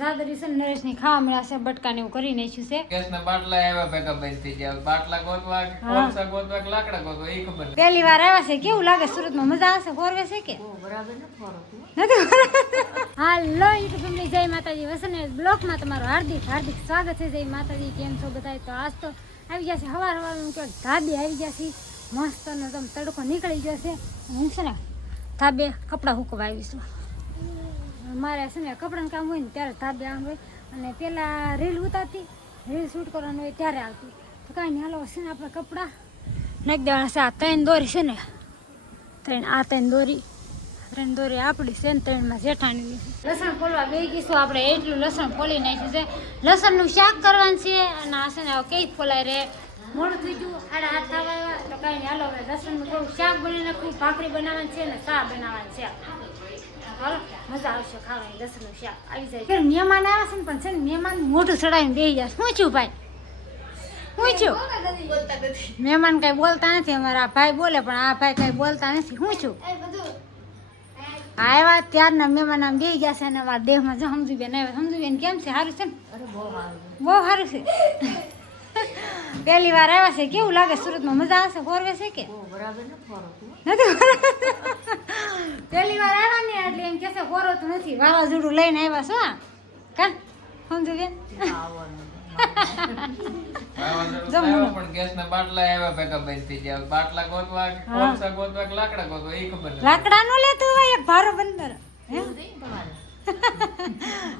જાદરી છે નરેશ ની ખાવા મળ્યા છે બટકા ને એવું કરી નાખ્યું છે ગેસના બાટલા આવ્યા ભેગા બંધ થઈ ગયા બાટલા ગોતવા કોલસા ગોતવા લાકડા ગોતવા એ ખબર નથી પહેલી વાર આવ્યા છે કેવું લાગે સુરતમાં મજા આવશે ફોરવે છે કે બરાબર નથી હાલો યુટ્યુબ ફેમિલી જય માતાજી વસન બ્લોકમાં તમારું હાર્દિક હાર્દિક સ્વાગત છે જય માતાજી કેમ છો બધા તો આજ તો આવી જશે સવાર સવારનું કે ધાબે આવી જશે મસ્ત નો તમ તડકો નીકળી જશે હું છે ને ધાબે કપડાં હુકવા આવીશું મારે છે ને કપડાનું કામ હોય ને ત્યારે ધાબે આમ હોય અને પહેલાં રીલ ઉતારતી રીલ શૂટ કરવાનું હોય ત્યારે આવતી તો કાંઈ નહીં હાલો છે ને આપણે કપડાં નાખી દેવાના છે આ ત્રણ દોરી છે ને ત્રણ દોરી આપણી છે ને ત્રણમાં જેઠાણી લસણ ફોલવા બે ગઈશું આપણે એટલું લસણ ફોલી નાખ્યું છે લસણનું શાક કરવાનું છે અને આ છે ને કઈ ફોલાય રે મોડું થઈ ગયું 8:30 થવા આવ્યા તો કાંઈ નહીં હાલો હવે લસણનું થોડું શાક બનાવી નાખવું ભાખરી બનાવવાની છે ને ચા બનાવવાની છે હાલો મજા આવશે ખાવાની લસણનું શાક આવી જાય મહેમાન આવ્યા છે ને પણ છે ને મહેમાન મોઢું ચડાવીને બેસી જાય શું છું ભાઈ શું છું મહેમાન કઈ બોલતા નથી અમારા ભાઈ બોલે પણ આ ભાઈ કઈ બોલતા નથી શું છું આવ્યા ત્યારના મહેમાન આમ બેસી ગયા છે અને અમારા દેહમાં જો સમજુબેન આવ્યા સમજુબેન કેમ છે સારું છે ને બહુ સારું છે પહેલી વાર આવ્યા છે કેવું લાગે સુરતમાં મજા આવશે ફોરવે છે કે બરાબર નથી પહેલી વાર આવ્યા ને એટલે એમ કહેશે ફોરવતું નથી વાવાઝોડું લઈને આવ્યા છો કા સમજુબેન પણ ગેસના બાટલા આવ્યા ભેગા બંધ થઈ ગયા બાટલા ગોતવા કોલસા ગોતવા લાકડા ગોતવા એ ખબર નથી લાકડા નો લેતું હોય એક ભારો બંદર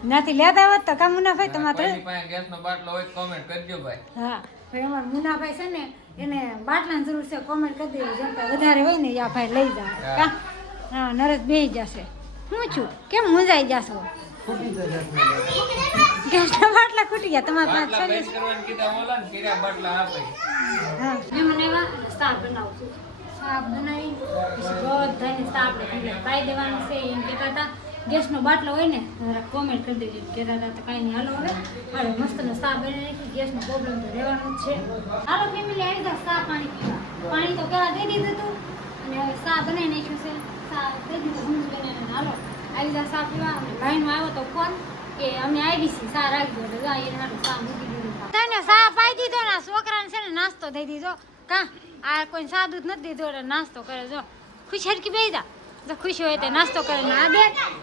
નથી લેતા હોત તો કા મુનાભાઈ તમારે પાસે ગેસનો બાટલો હોય કોમેન્ટ કરજો ભાઈ હા ભાઈ અમાર મુનાભાઈ છે ને એને બાટલાની જરૂર છે કોમેન્ટ કરી દેજો જેમ કે વધારે હોય ને યા ભાઈ લઈ જાય કા હા નરેશ બેસી જશે હું છું કેમ મુંજાઈ જશો ગેસના બાટલા ખૂટી ગયા તમારા પાસે બાટલા કરવાનું કીધા ઓલા ને કીરા બાટલા આપે હા મેં મને એવા શાક બનાવું છું શાક બનાવી પછી બધાને શાક આપણે પાઈ દેવાનું છે એમ કહેતા હતા ગેસનો બાટલો હોય ને કોમેન્ટ કરી દેજો કહેતા હતા તો કાંઈ નહીં હાલો હવે હાલો મસ્તનો શાક બનાવી નાખી ગેસનો પ્રોબ્લેમ તો રહેવાનો જ છે હાલો ફેમિલી આવી જાવ શાક પાણી પીવા પાણી તો પહેલાં દઈ દીધું હતું અને હવે શાક બનાવી નાખ્યું છે શાક દઈ દીધું હું બનાવીને હાલો આવી જાવ શાક પીવા અને ભાઈનો આવ્યો તો ફોન કે અમે આવી છીએ શા રાખજો એટલે જા એને હારું શા મૂકી દીધું તને શા પાઈ દીધો ને છોકરાને છે ને નાસ્તો દઈ દીધો કા આ કોઈ સાદું જ નથી દીધો એટલે નાસ્તો કરે જો ખુશ હરકી બેસી જા જો ખુશ હોય તો નાસ્તો કરે ને આ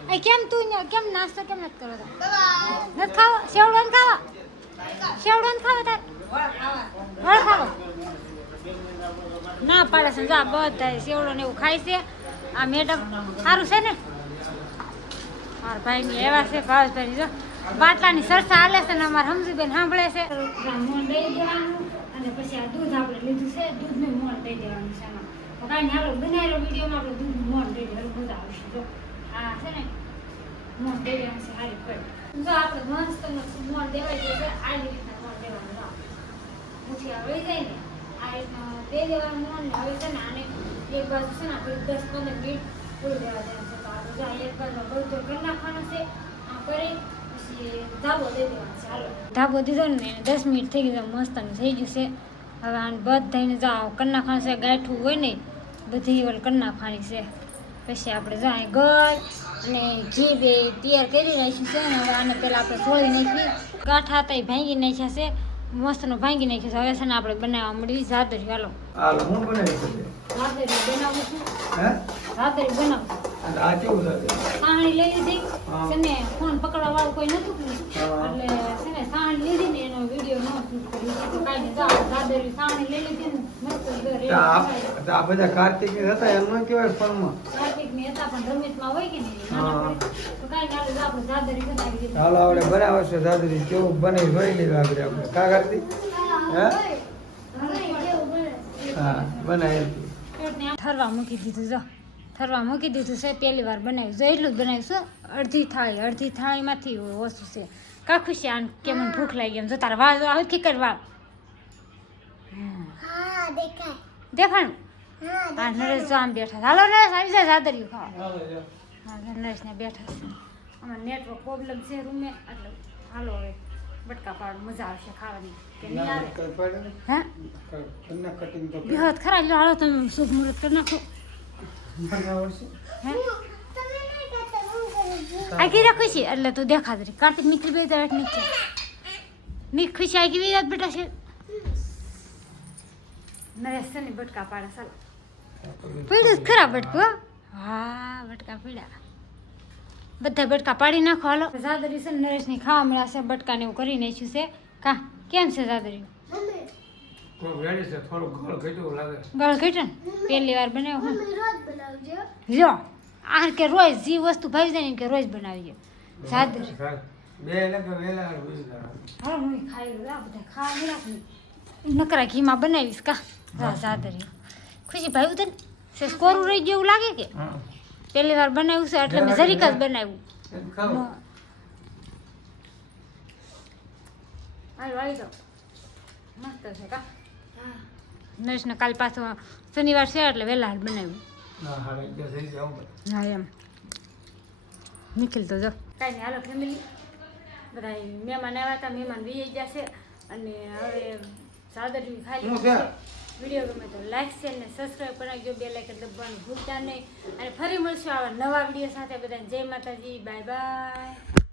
બે કેમ તું કેમ નાસ્તો કેમ નથી કરો નથી ખાવો સેવડો ને ખાવા તાર વળ ખાવો ના પાડે છે જા બધા સેવડો ને એવું ખાય છે આ મેડમ સારું છે ને મારા ભાઈની એવા છે ભાવેશભાઈ જો બાટલાની સરસા હાલે છે ને અમારે સમજુબેન સાંભળે છે મોણ દઈ દેવાનું અને પછી આ દૂધ આપણે લીધું છે દૂધનું મોણ દઈ દેવાનું છે એમાં તો કાંઈ હાલો બનાવેલો વિડીયોમાં આપણે દૂધનું મોણ દઈ દેવાનું મજા આવશે જો આ છે ને મોણ દઈ દેવાનું છે સારી કઈ જો આપણે મસ્ત મોણ દેવાય છે આવી રીતના મોણ દેવાનું પછી આ વહી જાય ને આ રીતના દઈ દેવાનું મોણ ને હવે છે ને આને એક બાજુ છે ને આપણે 10-15 મિનિટ પૂરી દેવા દેવાનું છે એક બાજુ બધો કરી નાખવાનો છે આ કરી પછી ધાબો દઈ દેવાનો છે હાલો ધાબો દીધો ને 10 મિનિટ થઈ ગઈ મસ્ત થઈ ગયું છે હવે આને બધાને જાઓ કરી નાખવાનું છે ગાંઠું હોય ને બધી ઓલ કરી નાખવાની છે પછી આપણે જાય ગળ અને ઘી બે તૈયાર કરી નાખ્યું છે ને હવે આને પહેલાં આપણે સોળી નાખી ગાંઠા હતા એ ભાંગી નાખ્યા છે મસ્તનો ભાંગી નાખ્યું છે હવે છે ને આપણે બનાવવા મળી જાદરી હાલો જાદરી બનાવું છું જાદરી બનાવું સાણી લઈ લીધી છે ને ફોન પકડવા વાળું કોઈ નતું એટલે છે ને સાણી લીધી ને એનો વિડીયો ન શૂટ કર્યો તો કાંઈ નહીં દાદરી સાણી લઈ લીધી ને મસ્ત આ બધા કાર્તિક હતા એમ ન કહેવાય ફોનમાં કાર્તિક ની હતા પણ રમેશમાં હોય કે નહીં તો કાંઈ નહીં આપણે દાદરી બનાવી દીધી હાલો આપણે બનાવે છે દાદરી કેવું બને જોઈ લીધું આપણે કા કાર્તિક હા બનાવી ઠરવા મૂકી દીધું જો ઠરવા મૂકી દીધું છે પહેલી વાર બનાવ્યું જો એટલું જ બનાવ્યું છે અડધી થાળીમાંથી ઓછું છે કા ખુશી આને કેમ ભૂખ લાગી એમ જો તારા વાળ આવે કે કર વાળ દેખાણ હા નરેશ જો આમ બેઠા હાલો નરેશ આવી જાય સાદરિયું ખાવા હા નરેશ ને બેઠા છે અમારે નેટવર્ક પ્રોબ્લેમ છે રૂમે એટલે હાલો હવે બટકા પાડ મજા આવશે ખાવાની કે નહીં આવે હે બિહત ખરા લો હાલો તમે શુભ મુહૂર્ત કરી નાખો આ કીરા ખુશી એટલે તું દેખાત રહી કાર્તિક મિત્ર બે જરા નીચે ની ખુશી આ કેવી વાત બેટા છે નરેશ ને બટકા પાડે ચાલો પીડ્યું ખરા બટકો હા બટકા પીડા બધા બટકા પાડી નાખો હાલો જાદરી છે નરેશની ખાવા મળ્યા છે બટકા ને એવું કરી નાખ્યું છે કા કેમ છે જાદરી ગળ ઘટ્યો ને પહેલી વાર બનાવ્યો હું લ્યો આ કે રોજ જે વસ્તુ ભાવી જાય ને કે રોજ બનાવીએ જાદરી હા હું ખાઈ લઉં આ બધા ખાવા મળ્યા નકરા ઘીમાં બનાવીશ કા જાદરી ખુશી ભાઈ તને સેસ કોરું રહી ગયું એવું લાગે કે પહેલી વાર બનાવ્યું છે એટલે મેં જરીક જ બનાવ્યું હાલો આવી જાઓ મસ્ત છે કા નરેશને કાલ પાછો શનિવાર છે એટલે વહેલા હાલ બનાવ્યું હા એમ નિખિલ તો જો કાંઈ નહીં હાલો ફેમિલી બધા મહેમાન આવ્યા હતા મહેમાન વી ગયા છે અને હવે સાદરી ખાઈ વિડીયો ગમે તો લાઈક શેર ને સબસ્ક્રાઈબ કરાવજો બે લાઈક દબાવવાનું ભૂલતા નહીં અને ફરી મળશું આવા નવા વિડીયો સાથે બધાને જય માતાજી બાય બાય